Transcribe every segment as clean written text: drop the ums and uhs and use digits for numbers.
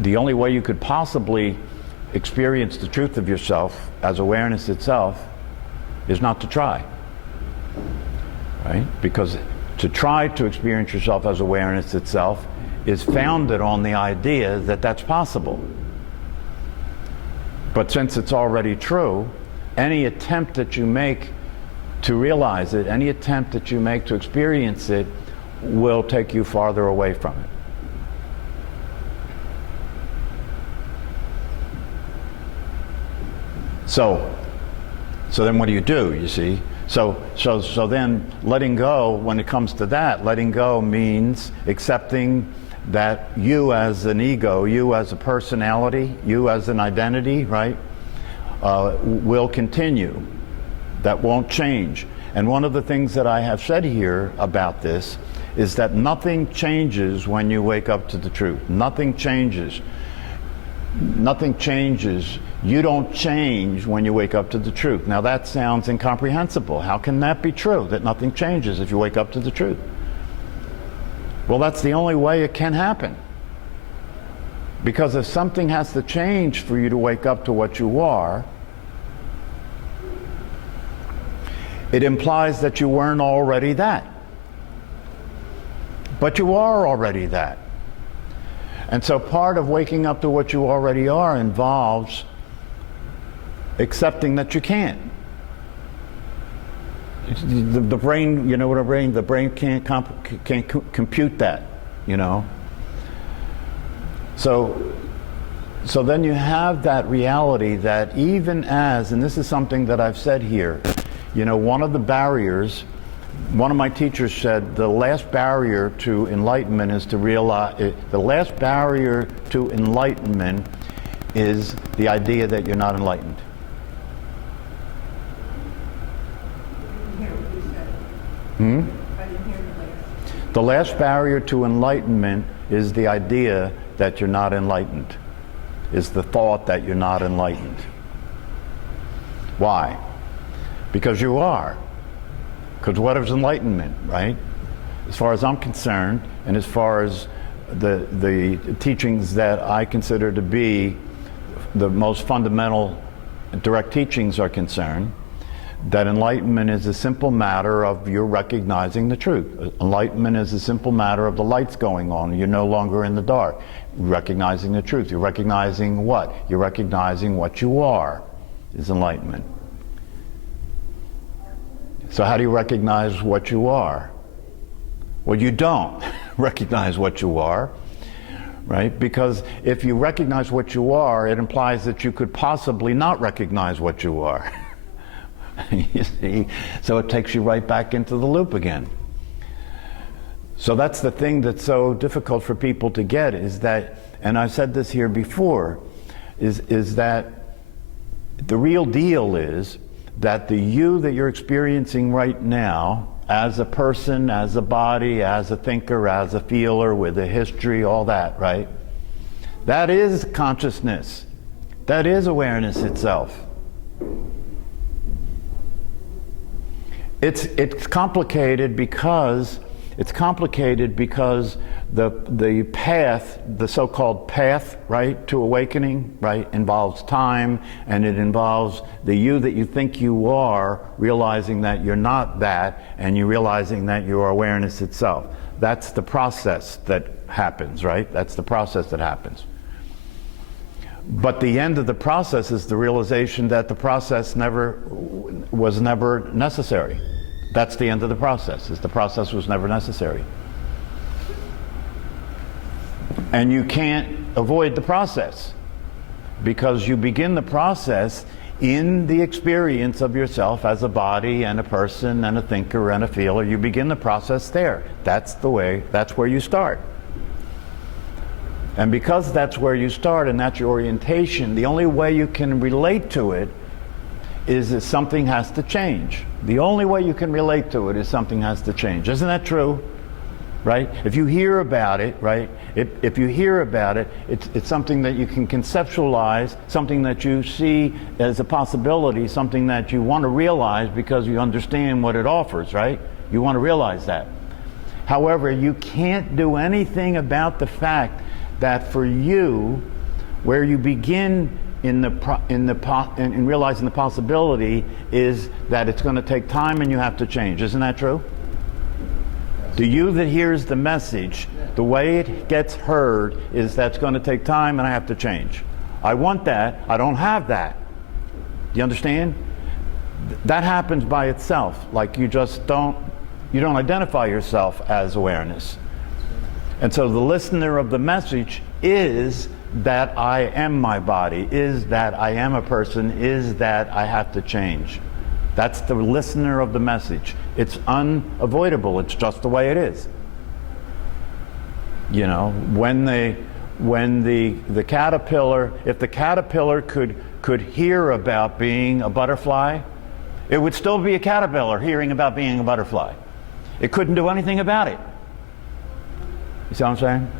the only way you could possibly experience the truth of yourself as awareness itself is not to try, right? Because to try to experience yourself as awareness itself is founded on the idea that that's possible. But since it's already true, any attempt that you make to realize it, any attempt that you make to experience it, will take you farther away from it. So then what do? You see? So then letting go, when it comes to that, letting go means accepting that you as an ego, you as a personality, you as an identity, right, will continue. That won't change. And one of the things that I have said here about this is that nothing changes when you wake up to the truth. Nothing changes. Nothing changes. You don't change when you wake up to the truth. Now that sounds incomprehensible. How can that be true, that nothing changes if you wake up to the truth? Well, that's the only way it can happen. Because if something has to change for you to wake up to what you are, it implies that you weren't already that. But you are already that. And so part of waking up to what you already are involves accepting that you can't. The brain, you know what the brain can't compute that, you know. So then you have that reality that even as, and this is something that I've said here, you know, one of the barriers, one of my teachers said, the last barrier to enlightenment is to realize, the last barrier to enlightenment is the idea that you're not enlightened. The last barrier to enlightenment is the idea that you're not enlightened, is the thought that you're not enlightened. Why? Because you are. Because what is enlightenment, right? As far as I'm concerned, and as far as the teachings that I consider to be the most fundamental direct teachings are concerned, that enlightenment is a simple matter of you recognizing the truth. Enlightenment is a simple matter of the lights going on. You're no longer in the dark. Recognizing the truth. You're recognizing what? You're recognizing what you are is enlightenment. So how do you recognize what you are? Well, you don't recognize what you are, right? Because if you recognize what you are, it implies that you could possibly not recognize what you are. You see? So it takes you right back into the loop again. So that's the thing that's so difficult for people to get, is that, and I've said this here before, is that the real deal is that the you that you're experiencing right now, as a person, as a body, as a thinker, as a feeler, with a history, all that, right? That is consciousness. That is awareness itself. It's complicated because the path, the so-called path, right, to awakening, right, involves time, and it involves the you that you think you are realizing that you're not that, and you realizing that you're awareness itself. That's the process that happens, right? That's the process that happens. But the end of the process is the realization that the process was never necessary. That's the end of the process, is the process was never necessary. And you can't avoid the process, because you begin the process in the experience of yourself as a body and a person and a thinker and a feeler. You begin the process there. That's the way, that's where you start. And because that's where you start and that's your orientation, the only way you can relate to it is that something has to change. The only way you can relate to it is something has to change. Isn't that true? Right? If you hear about it, right? If you hear about it, it's something that you can conceptualize, something that you see as a possibility, something that you want to realize because you understand what it offers, right? You want to realize that. However, you can't do anything about the fact that for you, where you begin in realizing the possibility is that it's going to take time and you have to change. Isn't that true? The you that hears the message, the way it gets heard is that's going to take time and I have to change. I want that. I don't have that. Do you understand? That happens by itself. Like you don't identify yourself as awareness. And so the listener of the message is that I am my body, is that I am a person, is that I have to change. That's the listener of the message. It's unavoidable. It's just the way it is. You know, when the caterpillar, if the caterpillar could hear about being a butterfly, it would still be a caterpillar hearing about being a butterfly. It couldn't do anything about it. You see what I'm saying?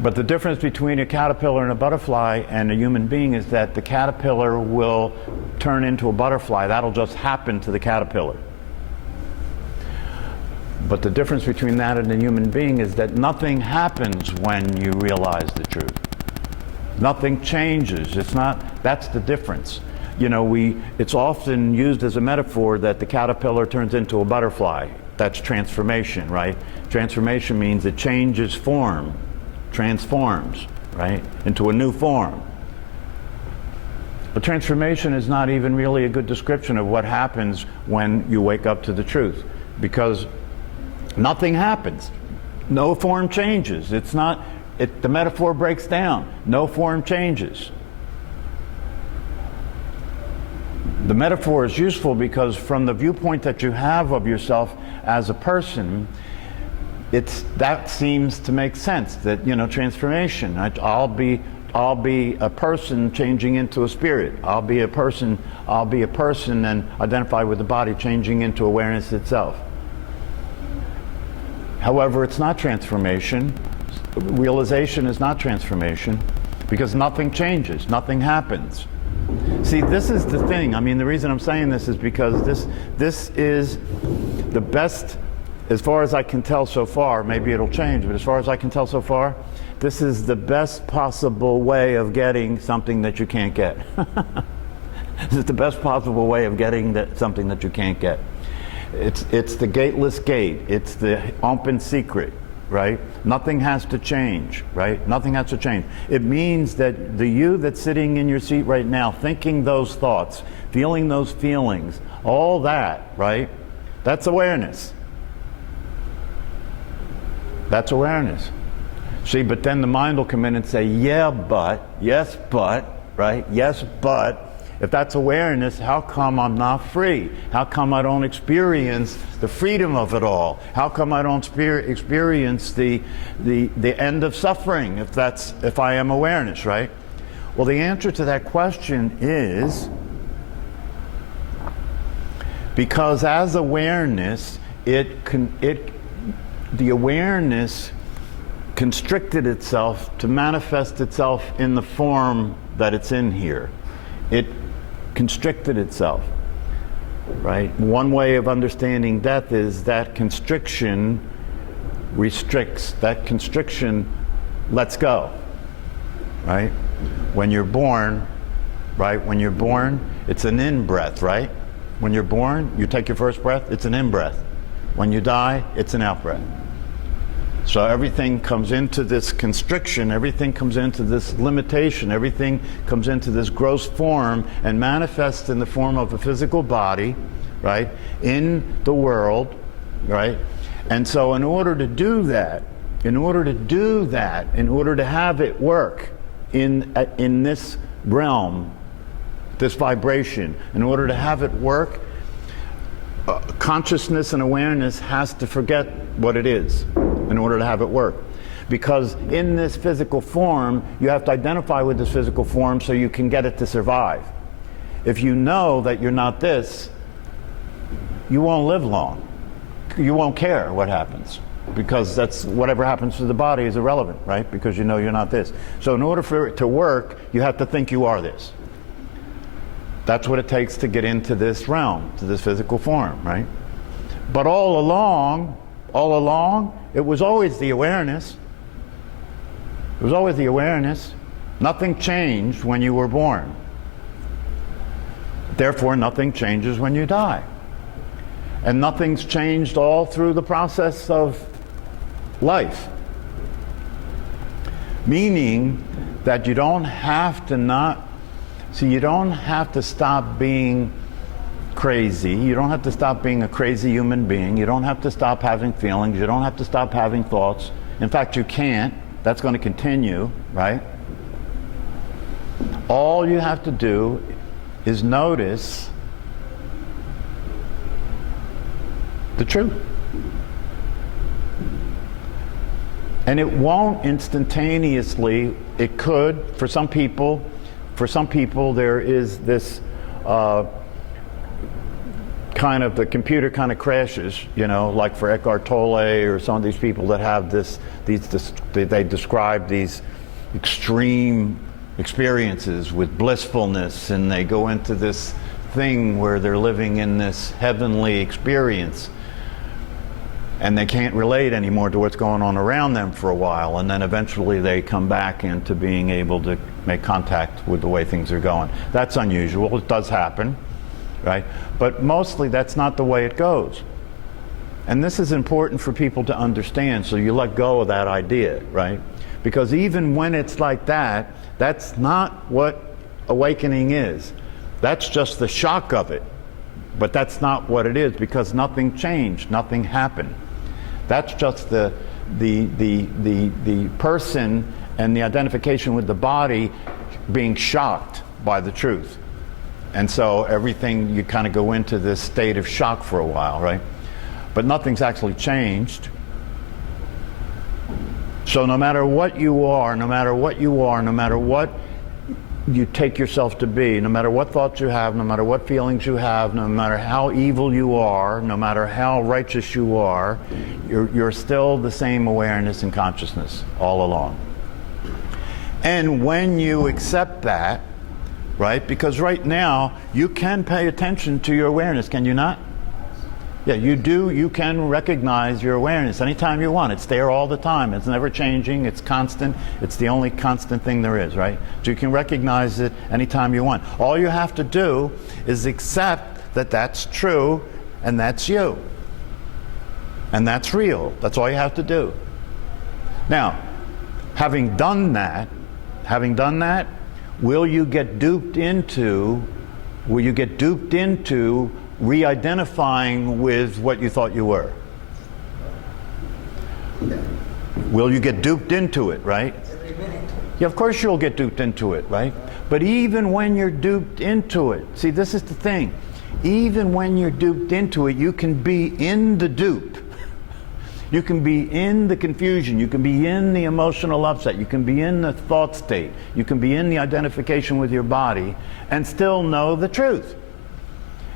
But the difference between a caterpillar and a butterfly and a human being is that the caterpillar will turn into a butterfly. That'll just happen to the caterpillar. But the difference between that and a human being is that nothing happens when you realize the truth. Nothing changes. It's not, that's the difference. You know, it's often used as a metaphor that the caterpillar turns into a butterfly. That's transformation, right? Transformation means it changes form, transforms, right, into a new form. But transformation is not even really a good description of what happens when you wake up to the truth, because nothing happens. No form changes. It's not, the metaphor breaks down. No form changes. The metaphor is useful because from the viewpoint that you have of yourself as a person, that seems to make sense, that, you know, transformation. I'll be a person changing into a spirit. I'll be a person and identify with the body changing into awareness itself. However, it's not transformation. Realization is not transformation because nothing changes, nothing happens. See, this is the thing. I mean, the reason I'm saying this is because this is the best, as far as I can tell so far, maybe it'll change, but as far as I can tell so far, this is the best possible way of getting something that you can't get. This is the best possible way of getting something that you can't get. It's the gateless gate. It's the open secret, right? Nothing has to change, right? Nothing has to change. It means that the you that's sitting in your seat right now, thinking those thoughts, feeling those feelings, all that, right? That's awareness. That's awareness. See, but then the mind will come in and say, yeah, but, yes, but, right? Yes, but. If that's awareness, how come I'm not free? How come I don't experience the freedom of it all? How come I don't experience the end of suffering if I am awareness, right? Well, the answer to that question is because as awareness, the awareness constricted itself to manifest itself in the form that it's in here. It constricted itself, right? One way of understanding death is that constriction restricts, that constriction lets go, right? When you're born, right? When you're born, it's an in-breath, right? When you're born, you take your first breath, it's an in-breath. When you die, it's an out-breath. So everything comes into this constriction, everything comes into this limitation, everything comes into this gross form and manifests in the form of a physical body, right, in the world, right? And so in order to do that, in order to have it work in this realm, this vibration, in order to have it work, consciousness and awareness has to forget what it is in order to have it work. Because in this physical form, you have to identify with this physical form so you can get it to survive. If you know that you're not this, you won't live long. You won't care what happens. Because that's whatever happens to the body is irrelevant, right? Because you know you're not this. So in order for it to work, you have to think you are this. That's what it takes to get into this realm, to this physical form, right? But all along, it was always the awareness. It was always the awareness. Nothing changed when you were born. Therefore, nothing changes when you die. And nothing's changed all through the process of life. Meaning that you don't have to you don't have to stop being crazy. You don't have to stop being a crazy human being. You don't have to stop having feelings. You don't have to stop having thoughts. In fact, you can't. That's going to continue, right? All you have to do is notice the truth. And it won't instantaneously. It could, for some people there is this kind of, the computer kind of crashes, you know, like for Eckhart Tolle or some of these people that have they describe these extreme experiences with blissfulness, and they go into this thing where they're living in this heavenly experience, and they can't relate anymore to what's going on around them for a while, and then eventually they come back into being able to make contact with the way things are going. That's unusual. It does happen, right? But mostly that's not the way it goes. And this is important for people to understand, so you let go of that idea, right? Because even when it's like that, that's not what awakening is. That's just the shock of it. But that's not what it is, because nothing changed, nothing happened. That's just the person and the identification with the body being shocked by the truth. And so everything, you kind of go into this state of shock for a while, right? But nothing's actually changed. So no matter what you are, no matter what you take yourself to be, no matter what thoughts you have, no matter what feelings you have, no matter how evil you are, no matter how righteous you are, you're still the same awareness and consciousness all along. And when you accept that, right, because right now you can pay attention to your awareness, can you not? Yeah, you do. You can recognize your awareness anytime you want. It's there all the time. It's never changing. It's constant. It's the only constant thing there is, right? So you can recognize it anytime you want. All you have to do is accept that that's true and that's you. And that's real. That's all you have to do. Now, having done that, will you get duped into re-identifying with what you thought you were? Will you get duped into it, right? Yeah, of course you'll get duped into it, right? But even when you're duped into it, see, this is the thing. Even when you're duped into it, you can be in the dupe. You can be in the confusion. You can be in the emotional upset. You can be in the thought state. You can be in the identification with your body and still know the truth.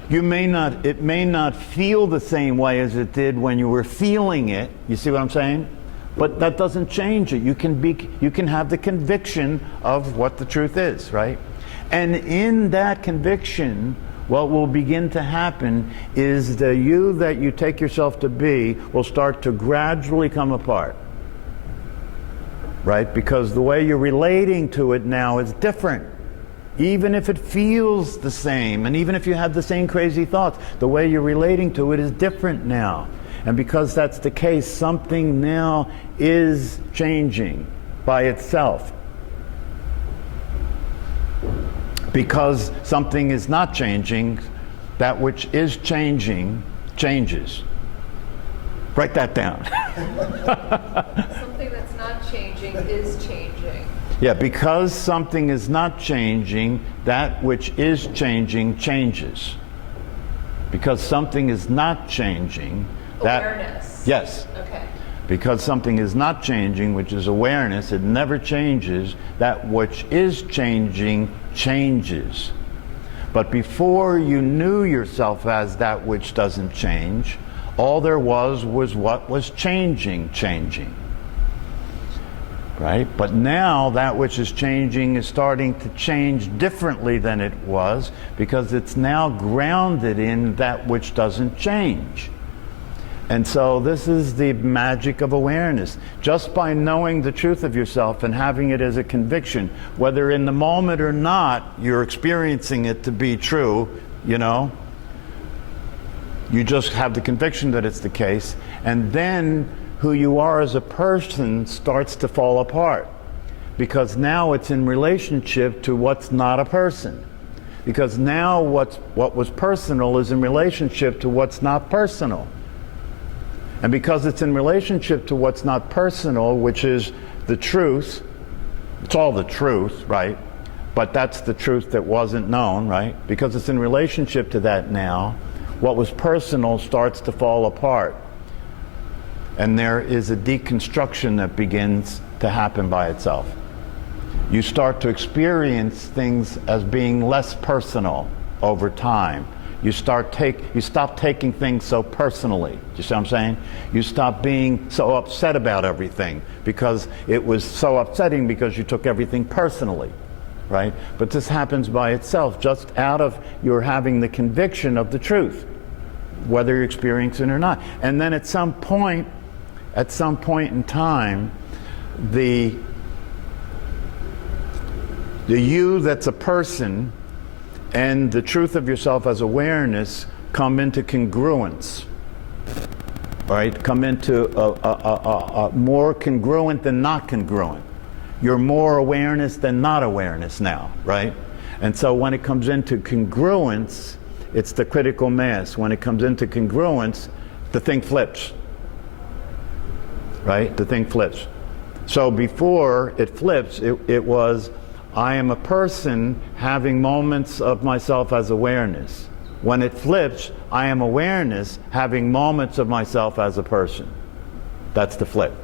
It may not feel the same way as it did when you were feeling it. You see what I'm saying? But that doesn't change it. You can have the conviction of what the truth is, right? And in that conviction, what will begin to happen is the you that you take yourself to be will start to gradually come apart, right? Because the way you're relating to it now is different. Even if it feels the same, and even if you have the same crazy thoughts, the way you're relating to it is different now. And because that's the case, something now is changing by itself. Because something is not changing, that which is changing changes. Write that down. Something that's not changing is changing. Yeah, because something is not changing, that which is changing changes. Because something is not changing, that... Awareness. Yes. Okay. Because something is not changing, which is awareness, it never changes, that which is changing changes. But before you knew yourself as that which doesn't change, all there was what was changing. Right? But now that which is changing is starting to change differently than it was, because it's now grounded in that which doesn't change. And so this is the magic of awareness. Just by knowing the truth of yourself and having it as a conviction, whether in the moment or not you're experiencing it to be true, you know, you just have the conviction that it's the case, and then who you are as a person starts to fall apart, because now it's in relationship to what's not a person. Because now what was personal is in relationship to what's not personal. And because it's in relationship to what's not personal, which is the truth, it's all the truth, right? But that's the truth that wasn't known, right? Because it's in relationship to that now, what was personal starts to fall apart. And there is a deconstruction that begins to happen by itself. You start to experience things as being less personal over time. You stop taking things so personally. Do you see what I'm saying? You stop being so upset about everything because it was so upsetting because you took everything personally, right? But this happens by itself, just out of your having the conviction of the truth, whether you're experiencing it or not. And then at some point in time, the you that's a person and the truth of yourself as awareness come into congruence, right? Come into a more congruent than not congruent. You're more awareness than not awareness now, right? And so when it comes into congruence, it's the critical mass. When it comes into congruence, the thing flips, right? The thing flips. So before it flips, it was, I am a person having moments of myself as awareness. When it flips, I am awareness having moments of myself as a person. That's the flip.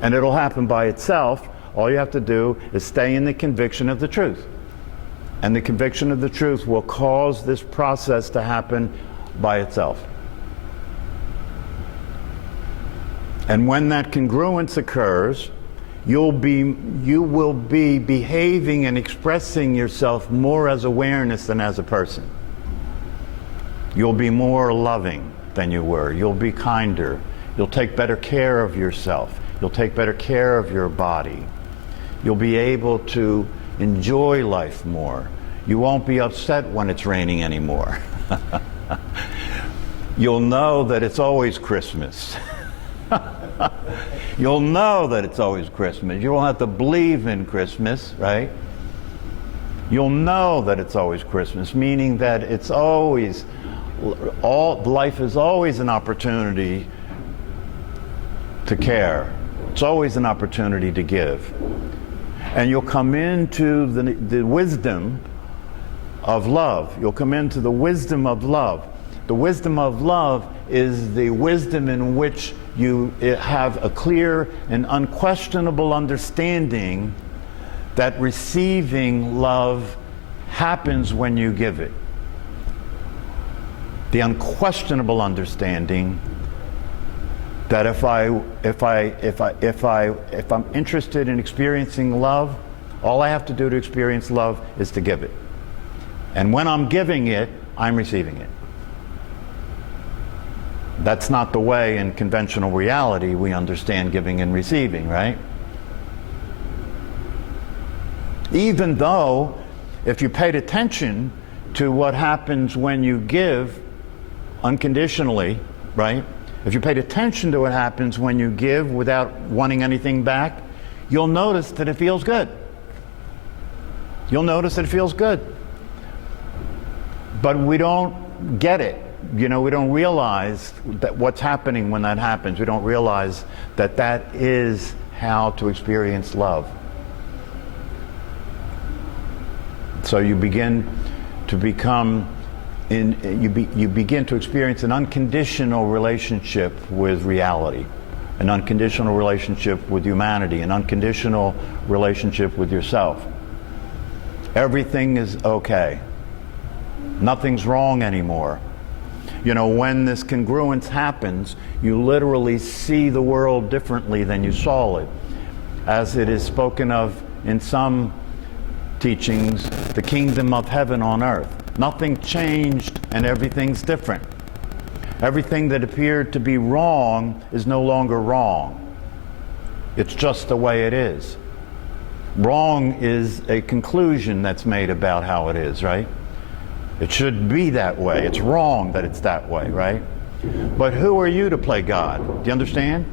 And it'll happen by itself. All you have to do is stay in the conviction of the truth. And the conviction of the truth will cause this process to happen by itself. And when that congruence occurs, you will be behaving and expressing yourself more as awareness than as a person. You'll be more loving than you were. You'll be kinder. You'll take better care of yourself. You'll take better care of your body. You'll be able to enjoy life more. You won't be upset when it's raining anymore. You'll know that it's always Christmas. You'll know that it's always Christmas. You won't have to believe in Christmas, right? You'll know that it's always Christmas, meaning that it's always, life is always an opportunity to care. It's always an opportunity to give. And you'll come into the wisdom of love. You'll come into the wisdom of love. The wisdom of love is the wisdom in which you have a clear and unquestionable understanding that receiving love happens when you give it. The unquestionable understanding that if I'm interested in experiencing love, all I have to do to experience love is to give it. And when I'm giving it, I'm receiving it. That's not the way in conventional reality we understand giving and receiving, right? Even though, if you paid attention to what happens when you give unconditionally, right? If you paid attention to what happens when you give without wanting anything back, you'll notice that it feels good. You'll notice that it feels good. But we don't get it. You know, we don't realize that what's happening when that happens. We don't realize that that is how to experience love. So you begin to become, you begin to experience an unconditional relationship with reality, an unconditional relationship with humanity, an unconditional relationship with yourself. Everything is okay. Nothing's wrong anymore. You know, when this congruence happens, you literally see the world differently than you saw it. As it is spoken of in some teachings, the kingdom of heaven on earth. Nothing changed and everything's different. Everything that appeared to be wrong is no longer wrong. It's just the way it is. Wrong is a conclusion that's made about how it is, right? It should be that way. It's wrong that it's that way, right? But who are you to play God? Do you understand?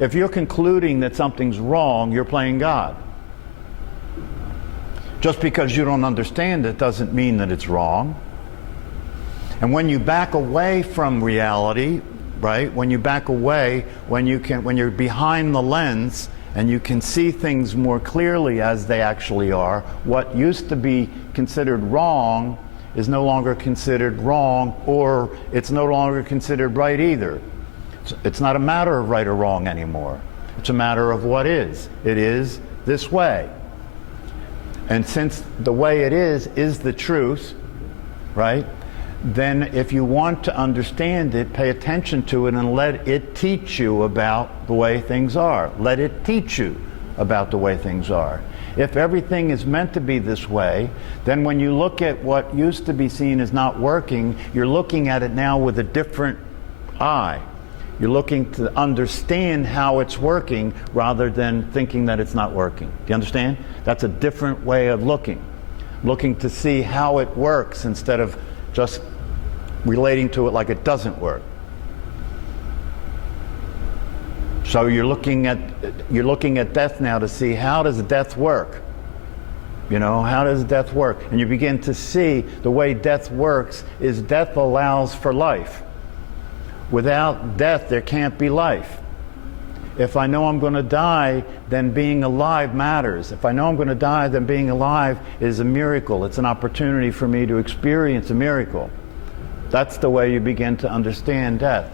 If you're concluding that something's wrong, you're playing God. Just because you don't understand it doesn't mean that it's wrong. And when you back away from reality, right? When you back away, when you're behind the lens and you can see things more clearly as they actually are, what used to be considered wrong is no longer considered wrong, or it's no longer considered right either. It's not a matter of right or wrong anymore. It's a matter of what is. It is this way. And since the way it is the truth, right? Then if you want to understand it, pay attention to it and let it teach you about the way things are. Let it teach you about the way things are. If everything is meant to be this way, then when you look at what used to be seen as not working, you're looking at it now with a different eye. You're looking to understand how it's working rather than thinking that it's not working. Do you understand? That's a different way of looking. Looking to see how it works instead of just relating to it like it doesn't work. So you're looking at death now to see, how does death work? You know, how does death work? And you begin to see the way death works is death allows for life. Without death, there can't be life. If I know I'm going to die, then being alive matters. If I know I'm going to die, then being alive is a miracle. It's an opportunity for me to experience a miracle. That's the way you begin to understand death.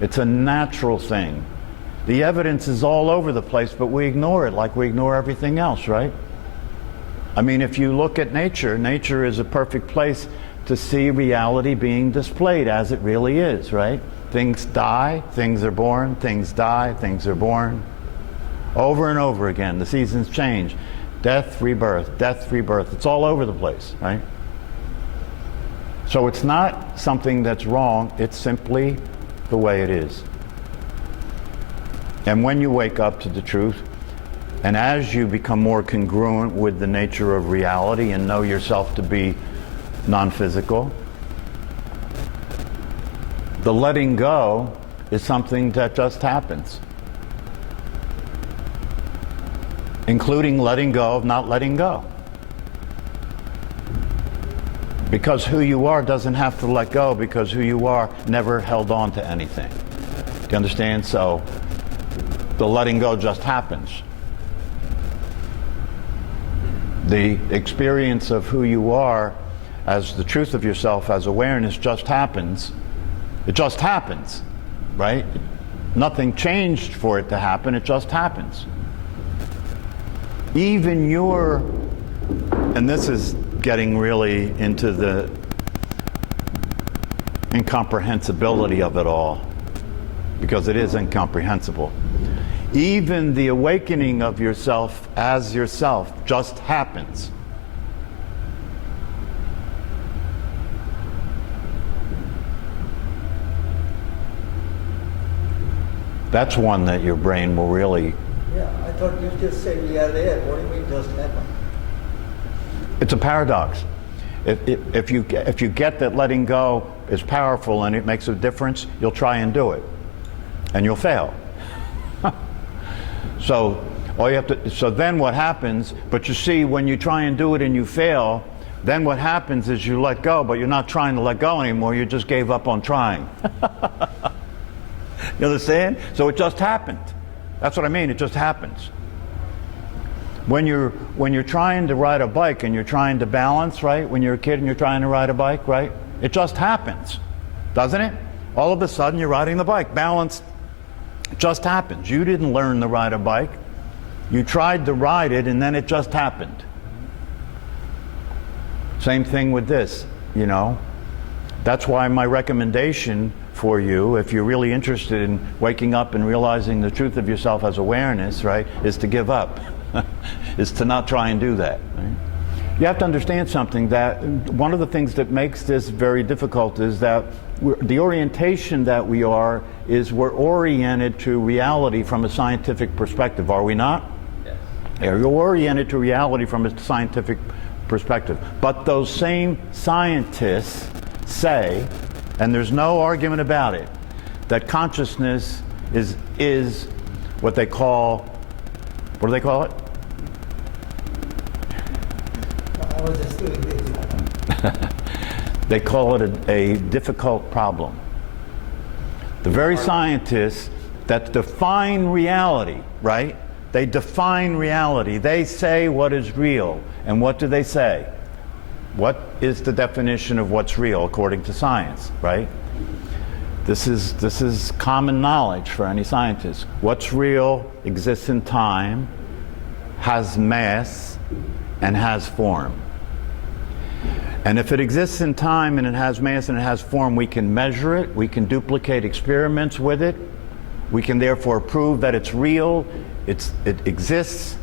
It's a natural thing. The evidence is all over the place, but we ignore it like we ignore everything else, right? I mean, if you look at nature, nature is a perfect place to see reality being displayed as it really is, right? Things die, things are born, things die, things are born. Over and over again, the seasons change. Death, rebirth, death, rebirth. It's all over the place, right? So it's not something that's wrong, it's simply the way it is. And when you wake up to the truth, and as you become more congruent with the nature of reality and know yourself to be non-physical, the letting go is something that just happens, including letting go of not letting go. Because who you are doesn't have to let go, because who you are never held on to anything. Do you understand? So the letting go just happens. The experience of who you are as the truth of yourself, as awareness, just happens. It just happens, right? Nothing changed for it to happen, it just happens. Even your, and this is getting really into the incomprehensibility of it all, because it is incomprehensible. Even the awakening of yourself as yourself just happens. That's one that your brain will really... Yeah, I thought you just said we are there. What do you mean just happen? It's a paradox. If you get that letting go is powerful and it makes a difference, you'll try and do it. And you'll fail. So all you have to, so then what happens, but you see, when you try and do it and you fail, then what happens is you let go, but you're not trying to let go anymore, you just gave up on trying. You understand? So it just happened. That's what I mean, it just happens. When you're trying to ride a bike and you're trying to balance, right? When you're a kid and you're trying to ride a bike, right? It just happens, doesn't it? All of a sudden you're riding the bike, balance. It just happens. You didn't learn to ride a bike. You tried to ride it and then it just happened. Same thing with this, you know. That's why my recommendation for you, if you're really interested in waking up and realizing the truth of yourself as awareness, right, is to give up. Is to not try and do that. Right? You have to understand something, that one of the things that makes this very difficult is that the orientation that we are is we're oriented to reality from a scientific perspective, are we not? Yes. You're oriented to reality from a scientific perspective. But those same scientists say, and there's no argument about it, that consciousness is what they call, what do they call it? I was just doing this. They call it a difficult problem. The very scientists that define reality, right? They define reality. They say what is real. And what do they say? What is the definition of what's real according to science, right? This is common knowledge for any scientist. What's real exists in time, has mass, and has form. And if it exists in time and it has mass and it has form, we can measure it, we can duplicate experiments with it, we can therefore prove that it's real, it exists,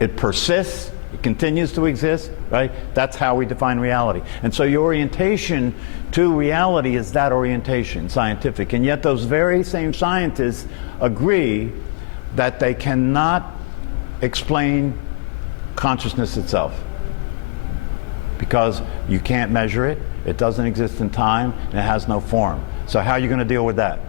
it persists, it continues to exist, right? That's how we define reality. And so your orientation to reality is that orientation, scientific. And yet those very same scientists agree that they cannot explain consciousness itself, because you can't measure it, it doesn't exist in time, and it has no form. So how are you going to deal with that?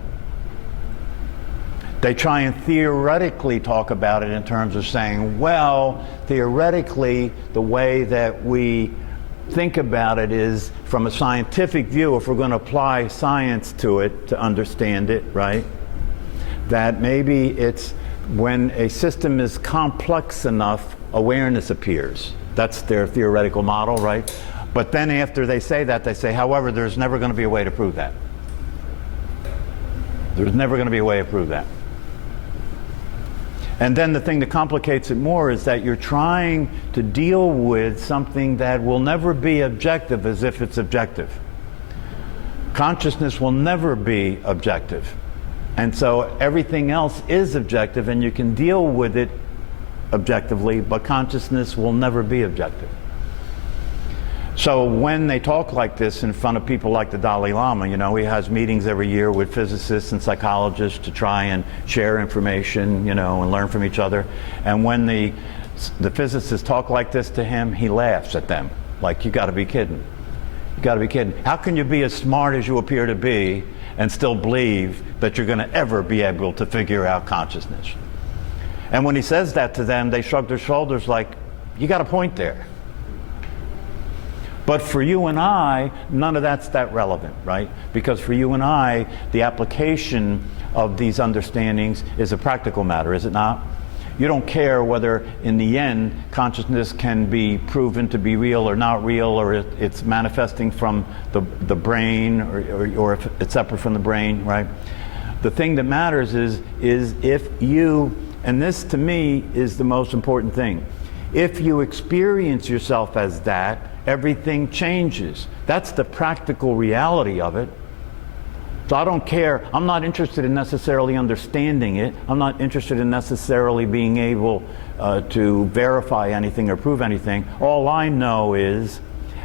They try and theoretically talk about it in terms of saying, well, theoretically, the way that we think about it is from a scientific view, if we're going to apply science to it to understand it, right? That maybe it's when a system is complex enough, awareness appears. That's their theoretical model, right? But then after they say that, they say, however, there's never going to be a way to prove that. There's never going to be a way to prove that. And then the thing that complicates it more is that you're trying to deal with something that will never be objective as if it's objective. Consciousness will never be objective. And so everything else is objective, and you can deal with it objectively, but consciousness will never be objective. So when they talk like this in front of people like the Dalai Lama, you know, he has meetings every year with physicists and psychologists to try and share information, you know, and learn from each other. And when the physicists talk like this to him, he laughs at them. Like, you gotta be kidding. You gotta be kidding. How can you be as smart as you appear to be and still believe that you're gonna ever be able to figure out consciousness? And when he says that to them, they shrug their shoulders like, you got a point there. But for you and I, none of that's that relevant, right? Because for you and I, the application of these understandings is a practical matter, is it not? You don't care whether, in the end, consciousness can be proven to be real or not real, or it's manifesting from the brain, or if it's separate from the brain, right? The thing that matters is if you, and this to me is the most important thing, if you experience yourself as that, everything changes. That's the practical reality of it. So I don't care. I'm not interested in necessarily understanding it. I'm not interested in necessarily being able to verify anything or prove anything. All I know is,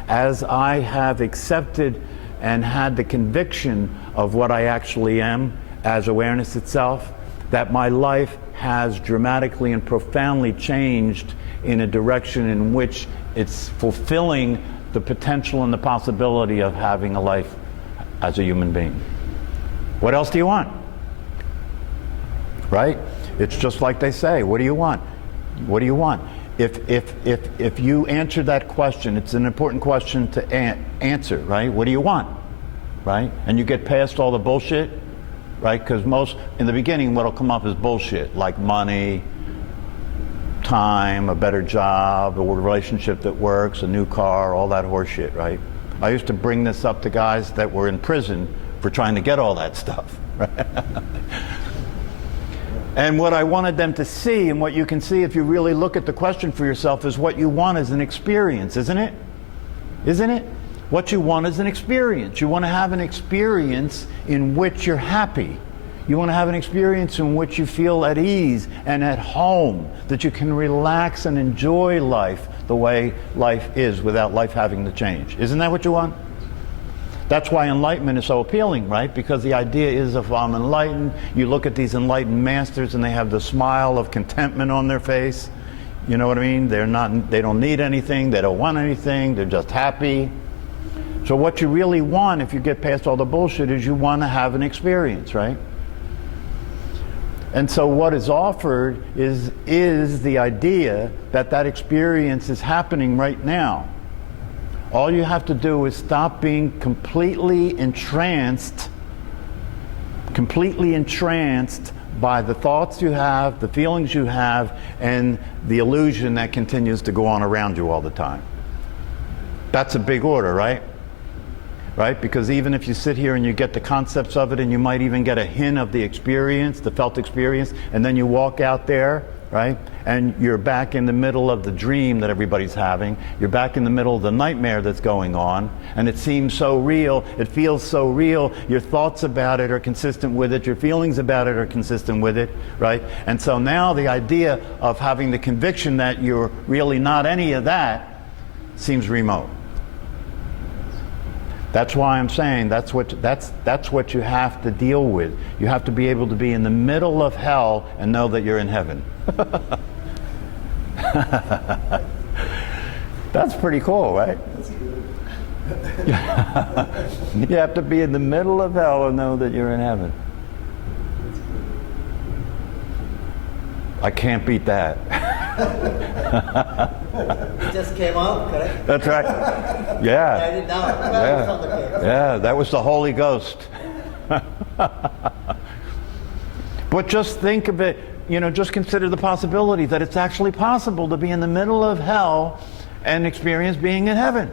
as I have accepted and had the conviction of what I actually am as awareness itself, that my life has dramatically and profoundly changed in a direction in which it's fulfilling the potential and the possibility of having a life as a human being. What else do you want? Right? It's just like they say, what do you want? What do you want? If you answer that question, it's an important question to answer, right? What do you want? Right? And you get past all the bullshit, right? Because in the beginning, what'll come up is bullshit, like money, time, a better job, a relationship that works, a new car, all that horse shit, right? I used to bring this up to guys that were in prison for trying to get all that stuff. Right? And what I wanted them to see, and what you can see if you really look at the question for yourself, is what you want is an experience, isn't it? Isn't it? What you want is an experience. You want to have an experience in which you're happy. You want to have an experience in which you feel at ease and at home, that you can relax and enjoy life the way life is without life having to change. Isn't that what you want? That's why enlightenment is so appealing, right? Because the idea is if I'm enlightened, you look at these enlightened masters and they have the smile of contentment on their face. You know what I mean? They don't need anything, they don't want anything, they're just happy. So what you really want, if you get past all the bullshit, is you want to have an experience, right? And so what is offered is the idea that that experience is happening right now. All you have to do is stop being completely entranced by the thoughts you have, the feelings you have, and the illusion that continues to go on around you all the time. That's a big order, right? Right? Because even if you sit here and you get the concepts of it, and you might even get a hint of the experience, the felt experience, and then you walk out there, right? And you're back in the middle of the dream that everybody's having. You're back in the middle of the nightmare that's going on, and it seems so real, it feels so real. Your thoughts about it are consistent with it, your feelings about it are consistent with it, right? And so now the idea of having the conviction that you're really not any of that seems remote. That's why I'm saying that's what you have to deal with. You have to be able to be in the middle of hell and know that you're in heaven. That's pretty cool, right? You have to be in the middle of hell and know that you're in heaven. I can't beat that. It just came out, correct? That's right. Yeah. Write it down. Yeah. Yeah, that was the Holy Ghost. But just think of it, just consider the possibility that it's actually possible to be in the middle of hell and experience being in heaven.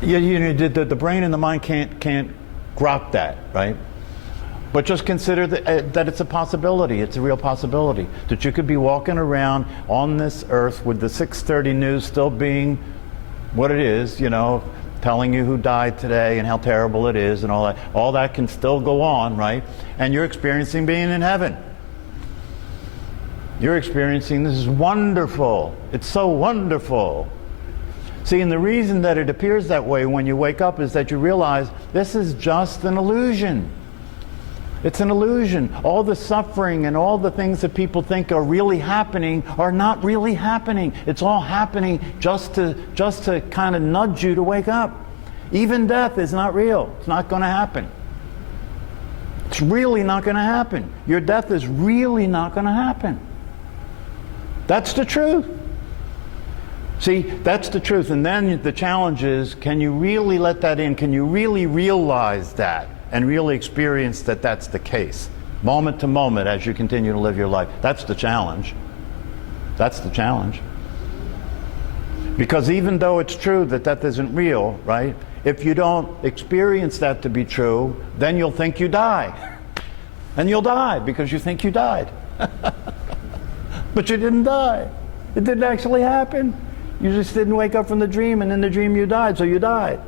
The brain and the mind can't grok that, right? But just consider that it's a possibility. It's a real possibility that you could be walking around on this earth with the 6:30 news still being what it is, telling you who died today and how terrible it is and all that. All that can still go on, right? And you're experiencing being in heaven. You're experiencing this is wonderful. It's so wonderful. See, and the reason that it appears that way when you wake up is that you realize this is just an illusion. It's an illusion. All the suffering and all the things that people think are really happening are not really happening. It's all happening just to kind of nudge you to wake up. Even death is not real. It's not going to happen. It's really not going to happen. Your death is really not going to happen. That's the truth. See, that's the truth. And then the challenge is, can you really let that in? Can you really realize that? And really experience that that's the case, moment to moment as you continue to live your life. That's the challenge. That's the challenge. Because even though it's true that death isn't real, right? If you don't experience that to be true, then you'll think you die. And you'll die because you think you died. But you didn't die. It didn't actually happen. You just didn't wake up from the dream, and in the dream you died, so you died.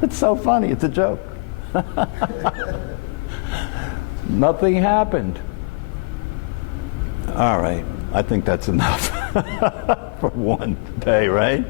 It's so funny, it's a joke. Nothing happened. All right, I think that's enough for one day, right?